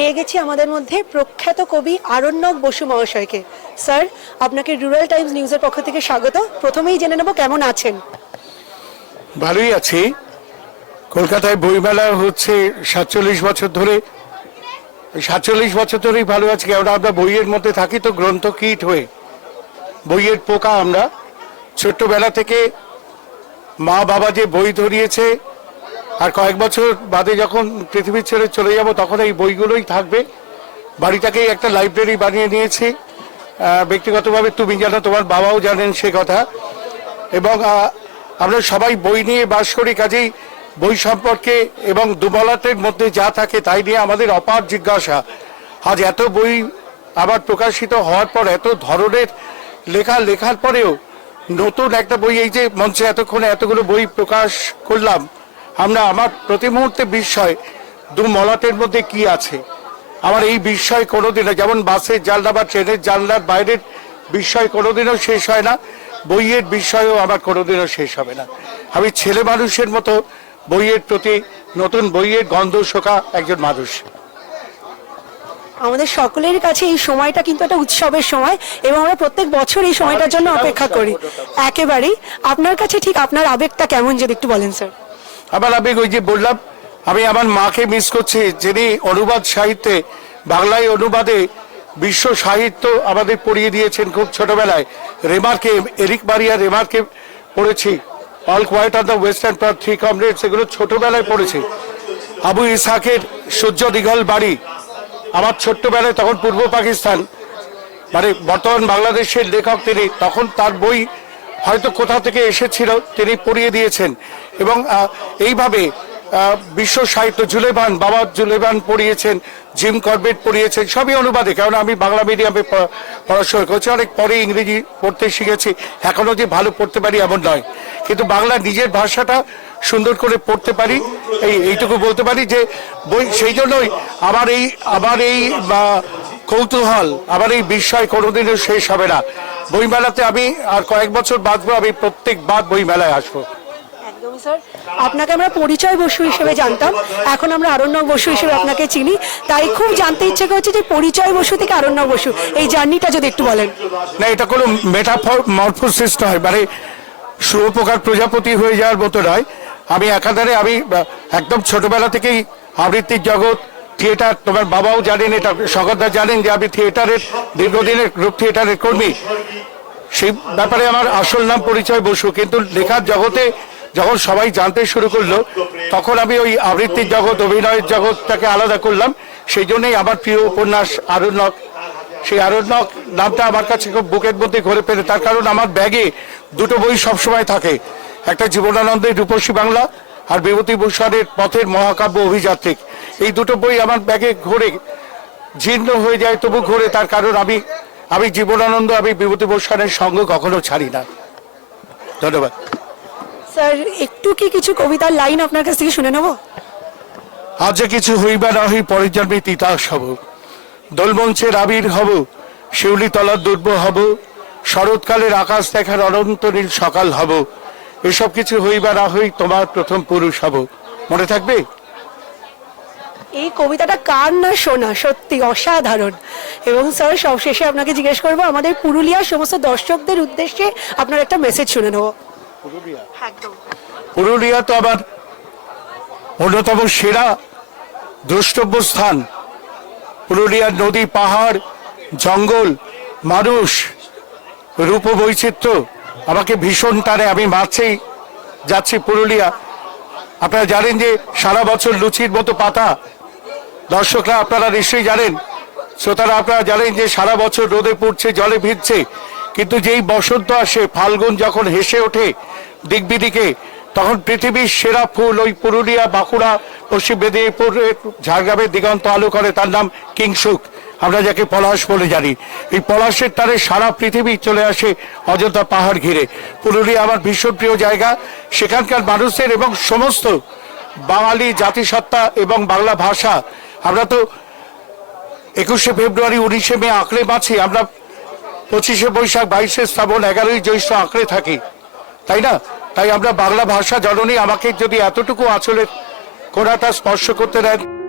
পেয়ে গেছি আমাদের মধ্যে প্রখ্যাত কবি আরণ্যক বসু মহাশয়কে। স্যার, আপনাকে রুরাল টাইমস নিউজের পক্ষ থেকে স্বাগত। প্রথমেই জেনে নেব কেমন আছেন। ভালোই আছি। কলকাতায় বইমেলা হচ্ছে সাতচল্লিশ বছর ধরে। সাতচল্লিশ বছর ধরেই ভালো আছি, কেননা আমরা বইয়ের মধ্যে থাকি তো গ্রন্থ কীট হয়ে। বইয়ের পোকা আমরা। ছোট্টবেলা থেকে মা বাবা যে বই ধরিয়েছে আর কয়েক বছর বাদে যখন পৃথিবী ছেড়ে চলে যাব, তখন এই বইগুলোই থাকবে। বাড়িটাকেই একটা লাইব্রেরি বানিয়ে নিয়েছি। ব্যক্তিগতভাবে তুমি জানো, তোমার বাবাও জানেন সে কথা। এবং আমরা সবাই বই নিয়ে বাস করি, কাজেই বই সম্পর্কে এবং দুবলাটের মধ্যে যা থাকে তাই নিয়ে আমাদের অপার জিজ্ঞাসা। আজ এত বই আবার প্রকাশিত হওয়ার পর, এত ধরনের লেখা লেখার পরেও নতুন একটা বই, এই যে মঞ্চে এতক্ষণে এতগুলো বই প্রকাশ করলাম আমরা আমার প্রতি মুহূর্তে বিস্ময় দু মলাটের মধ্যে কি আছে? আমার এই বিস্ময় কোনোদিনও যেমন বাসের জানলা বা ট্রেনের জানলার বাইরের বিস্ময় কোনোদিনও শেষ হয় না বইয়ের বিষয়ও আমার কোনোদিনও শেষ হবে না। আমি ছেলে মানুষের মতো বইয়ের প্রতি নতুন বইয়ের গন্ধ শোকা একজন মানুষ। আমাদের সকলের কাছে এই সময়টা কিন্তু একটা উৎসবের সময় এবং আমরা প্রত্যেক বছর এই সময়টার জন্য অপেক্ষা করি। একেবারেই। আপনার কাছে ঠিক আপনার আবেগটা কেমন যদি একটু বলেন স্যার? আবার আমি ওই যে বললাম, আমি আমার মাকে মিস করছি, যিনি অনুবাদ সাহিত্যে, বাংলায় অনুবাদে বিশ্ব সাহিত্য আমাদের পড়িয়ে দিয়েছেন খুব ছোটবেলায়। রেমার্কে এরিক মারিয়া রেমার্কে পড়েছি all quiet on the western per three comrades এগুলো ছোটবেলায় পড়েছি। আবু ইসাকের সূর্য দিঘল বাড়ি আমার ছোট্টবেলায় তখন পূর্ব পাকিস্তান মানে বর্তমান বাংলাদেশের লেখক তিনি, তখন তার বই হয়তো কোথা থেকে এসেছিল তিনি পড়িয়ে দিয়েছেন। এবং এইভাবে বিশ্ব সাহিত্য জুলেবান বাবা জুলেবান পড়িয়েছেন, জিম করবেট পড়িয়েছেন, সবই অনুবাদে, কারণ আমি বাংলা মিডিয়ামে পড়াশোনা করেছি, অনেক পরে ইংরেজি পড়তে শিখেছি, এখনও যে ভালো পড়তে পারি এমন নয়। কিন্তু বাংলা নিজের ভাষাটা সুন্দর করে পড়তে পারি, এই, এইটুকু বলতে পারি যে, বই, সেই জন্যই আমার এই আমার এই কৌতূহল, আমার এই বিস্ময় কোনোদিনও শেষ হবে না। বইমেলাতে আমি আর কয়েক বছর বাঁচবো, আমি প্রত্যেকবার বইমেলায় আসব। স্যার। আপনাকে আমরা পরিচয় বসু হিসেবে জানতাম। এখন আমরা আরণ্যক বসু হিসেবে আপনাকে চিনি। তাই খুব জানতে ইচ্ছে করছে যে পরিচয় বসু থেকে আরণ্যক বসু। এই জার্নিটা যদি একটু বলেন। না, এটা কোনো মেটাফর মরফোসিস নয় মানে শুয়োপোকার প্রজাপতি হয়ে যাওয়ার মতো নয়। আমি একাধারে, আমি একদম ছোটবেলা থেকেই আবৃত্তির জগৎ, থিয়েটার, তোমার বাবাও জানেন এটা সকলদা জানেন যে আমি থিয়েটারের, দীর্ঘদিনের গ্রুপ থিয়েটারের কর্মী। সেই ব্যাপারে আমার আসল নাম পরিচয় বসু, কিন্তু লেখার জগতে যখন সবাই জানতে শুরু করল, তখন আমি ওই আবৃত্তির জগৎ, অভিনয়ের জগৎটাকে আলাদা করলাম। সেই জন্যই আমার প্রিয় উপন্যাস আরণ্যক। সেই আরণ্যক নামটা আমার কাছে খুব বুকের মধ্যে ঘুরে পেরে তার কারণ আমার ব্যাগে দুটো বই সবসময় থাকে। একটা জীবনানন্দের রূপসী বাংলা আর বিভূতিভূষণের পথের মহাকাব্য অভিযাত্রিক। এই দুটো বই আমার ব্যাগে ঘুরে জীর্ণ হয়ে যায়, তবু ঘুরে। তার কারণ আমি আমি জীবনানন্দ, আমি বিভূতিভূষণের সঙ্গ কখনো ছাড়ি না। ধন্যবাদ। স্যার একটু কি কিছু কবিতার লাইন আপনার কাছ থেকে শুনে নেব? আজ কিছু হইবা না হই পরের জন্মে তিতাস হব। দোলমঞ্চের আবির হব শিউলি তলার দুর্ব হব শরৎকালের আকাশ দেখার অনন্ত নীল সকাল হব। এসব কিছু হইবা না হই তোমার প্রথম পুরুষ হব। মনে থাকবে? এই কবিতাটা কার না শোনা? সত্যি অসাধারণ। এবং স্যার সবশেষে আপনাকে জিজ্ঞেস করব আমাদের পুরুলিয়ার সমস্ত দর্শকদের উদ্দেশ্যে আপনার একটা মেসেজ শুনে নেব। পুরুলিয়া? তো আবার অন্যতম সেরা দ্রষ্টব্য স্থান। পুরুলিয়ার নদী পাহাড় জঙ্গল মানুষ রূপ বৈচিত্র্য আমাকে ভীষণ টানে। আমি মাছেই যাচ্ছি পুরুলিয়া। আপনারা জানেন যে সারা বছর লুচির মতো পাতা। দর্শকরা আপনারা নিশ্চয়ই জানেন শ্রোতারা আপনারা জানেন যে সারা বছর রোদে পড়ছে জলে ভিজছে। কিন্তু যেই বসন্ত আসে ফাল্গুন যখন হেসে ওঠে দিক বিদিকে তখন পৃথিবীর সেরা ফুল ওই পুরুলিয়া, বাঁকুড়া, পশ্চিম মেদিনীপুরের ঝাড়গ্রামের দিগন্ত আলো করে, তার নাম কিংসুক। আমরা যাকে পলাশ বলে জানি। এই পলাশের তারে সারা পৃথিবী চলে আসে অযোধ্যা পাহাড় ঘিরে। পুরুলিয়া আমার ভীষণ প্রিয় জায়গা। সেখানকার মানুষের এবং সমস্ত বাঙালি জাতিসত্তা এবং বাংলা ভাষা। আমরা তো একুশে ফেব্রুয়ারি, উনিশে মে আঁকড়ে বাঁচি। আমরা পঁচিশে বৈশাখ, বাইশে শ্রাবণ, এগারোই জ্যৈষ্ঠ আঁকড়ে থাকি। তাই না? তাই আমরা বাংলা ভাষা জননী, আমাকে যদি এতটুকু আঁচলের কোনাটা স্পর্শ করতে দেন।